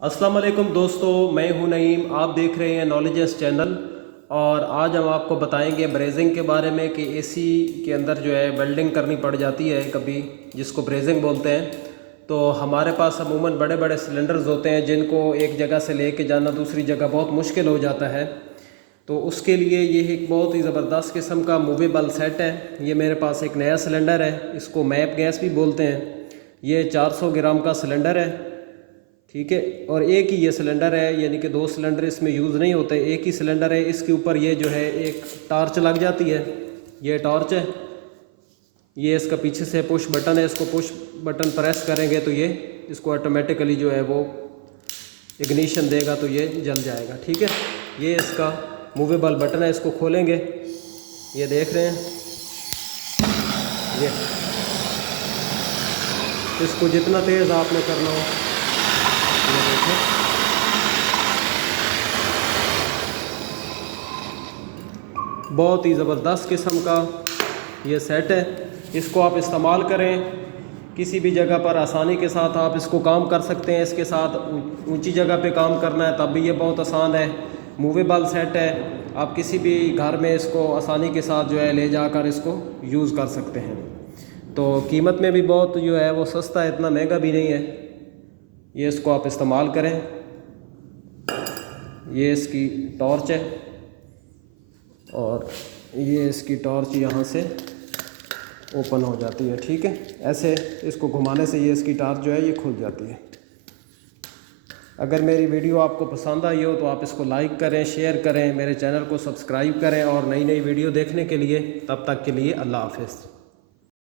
अस्सलाम वालेकुम दोस्तों, मैं हूं नईम। आप देख रहे हैं नॉलेजेस चैनल। और आज हम आपको बताएंगे ब्रेजिंग के बारे में कि एसी के अंदर जो है वेल्डिंग करनी पड़ जाती है कभी, जिसको ब्रेजिंग बोलते हैं। तो हमारे पास अमूमन बड़े बड़े सिलेंडर्स होते हैं जिनको एक जगह से लेके जाना दूसरी जगह बहुत मुश्किल हो जाता है। तो उसके लिए ये एक बहुत ही ज़बरदस्त किस्म का मूवेबल सेट है। ये मेरे पास एक नया सिलेंडर है, इसको मैप गैस भी बोलते हैं। ये 400 ग्राम का सिलेंडर है, ठीक है। और एक ही ये सिलेंडर है, यानी कि दो सिलेंडर इसमें यूज़ नहीं होते, एक ही सिलेंडर है। इसके ऊपर ये जो है एक टॉर्च लग जाती है, ये टॉर्च है। ये इसका पीछे से पुश बटन है, इसको पुश बटन प्रेस करेंगे तो ये इसको ऑटोमेटिकली जो है वो इग्निशन देगा, तो ये जल जाएगा, ठीक है। ये इसका मूवेबल बटन है, इसको खोलेंगे, ये देख रहे हैं। ये इसको जितना तेज़ आपने करना हो, ये देखो, बहुत ही ज़बरदस्त किस्म का ये सेट है। इसको आप इस्तेमाल करें किसी भी जगह पर आसानी के साथ, आप इसको काम कर सकते हैं। इसके साथ ऊंची जगह पे काम करना है तब भी ये बहुत आसान है। मूवेबल सेट है, आप किसी भी घर में इसको आसानी के साथ जो है ले जाकर इसको यूज़ कर सकते हैं। तो कीमत में भी बहुत जो है वो सस्ता है, इतना महंगा भी नहीं है। ये इसको आप इस्तेमाल करें। ये इसकी टॉर्च है और ये इसकी टॉर्च यहाँ से ओपन हो जाती है, ठीक है। ऐसे इसको घुमाने से ये इसकी टॉर्च जो है ये खुल जाती है। अगर मेरी वीडियो आपको पसंद आई हो तो आप इसको लाइक करें, शेयर करें, मेरे चैनल को सब्सक्राइब करें और नई नई वीडियो देखने के लिए। तब तक के लिए अल्लाह हाफ़िज़।